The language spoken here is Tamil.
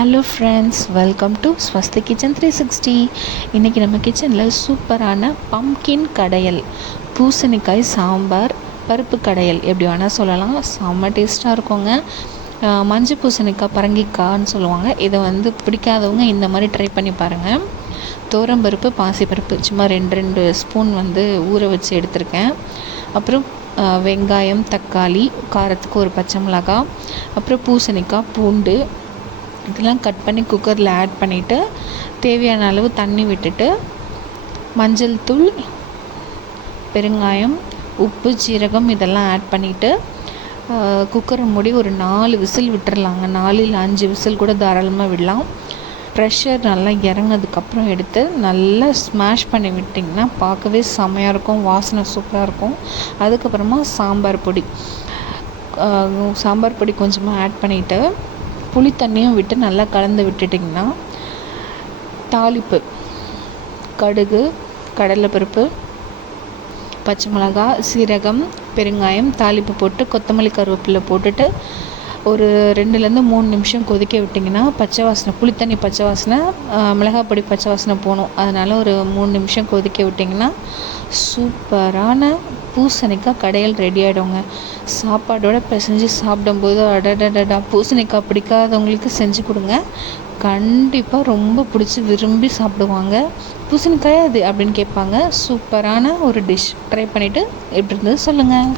Hello friends, welcome to Swasti kitchen 360. இன்றைக்கி நம்ம கிச்சனில் சூப்பரான பம்கின் கடையல், பூசணிக்காய் சாம்பார், பருப்பு கடையல் எப்படி வேணால் சொல்லலாம். செம்ம டேஸ்ட்டாக இருக்குங்க. மஞ்சள் பூசணிக்காய் பரங்கிக்காய்ன்னு சொல்லுவாங்க. இதை பிடிக்காதவங்க இந்த மாதிரி ட்ரை பண்ணி பாருங்கள். துவரம்பருப்பு, பாசிப்பருப்பு சும்மா 2 ஸ்பூன் ஊற வச்சு எடுத்திருக்கேன். அப்புறம் வெங்காயம், தக்காளி, காரத்துக்கு ஒரு பச்சை மிளகாய், அப்புறம் பூசணிக்காய், பூண்டு இதெல்லாம் கட் பண்ணி குக்கரில் ஆட் பண்ணிவிட்டு தேவையான அளவு தண்ணி விட்டுட்டு மஞ்சள் தூள், பெருங்காயம், உப்பு, ஜீரகம் இதெல்லாம் ஆட் பண்ணிவிட்டு குக்கரை மூடி ஒரு 4 விசில் விட்டுறலாங்க. 4 இல்லை 5 விசில் கூட தாராளமாக விடலாம். ப்ரெஷர் நல்லா இறங்கினதுக்கப்புறம் எடுத்து நல்லா ஸ்மாஷ் பண்ணி விட்டிங்கன்னா பார்க்கவே செமையாக இருக்கும், வாசனை சூப்பராக இருக்கும். அதுக்கப்புறமா சாம்பார் பொடி கொஞ்சமாக ஆட் பண்ணிவிட்டு புளி தண்ணியும் விட்டு நல்லா கலந்து விட்டுட்டிங்கன்னா தாளிப்பு கடுகு, கடலைப்பருப்பு, பச்சை மிளகாய், சீரகம், பெருங்காயம், தாளிப்பு போட்டு கொத்தமல்லி கருவேப்பிலை போட்டுட்டு ஒரு 2-3 நிமிஷம் கொதிக்க விட்டிங்கன்னா பச்சை வாசனை, புளித்தண்ணி பச்சை வாசனை, மிளகாய் பொடி பச்சை வாசனை போகணும். அதனால் ஒரு 3 நிமிஷம் கொதிக்க விட்டிங்கன்னா சூப்பரான பூசணிக்காய் கடையல் ரெடி ஆகிடுங்க. சாப்பாடோடு பிசைஞ்சு சாப்பிடும்போது அடடடடா, பூசணிக்காய் பிடிக்காதவங்களுக்கு செஞ்சு கொடுங்க. கண்டிப்பாக ரொம்ப பிடிச்சி விரும்பி சாப்பிடுவாங்க. பூசணிக்காயா அது அப்படின்னு கேட்பாங்க. சூப்பரான ஒரு டிஷ். ட்ரை பண்ணிவிட்டு எப்படி இருந்தது சொல்லுங்கள்.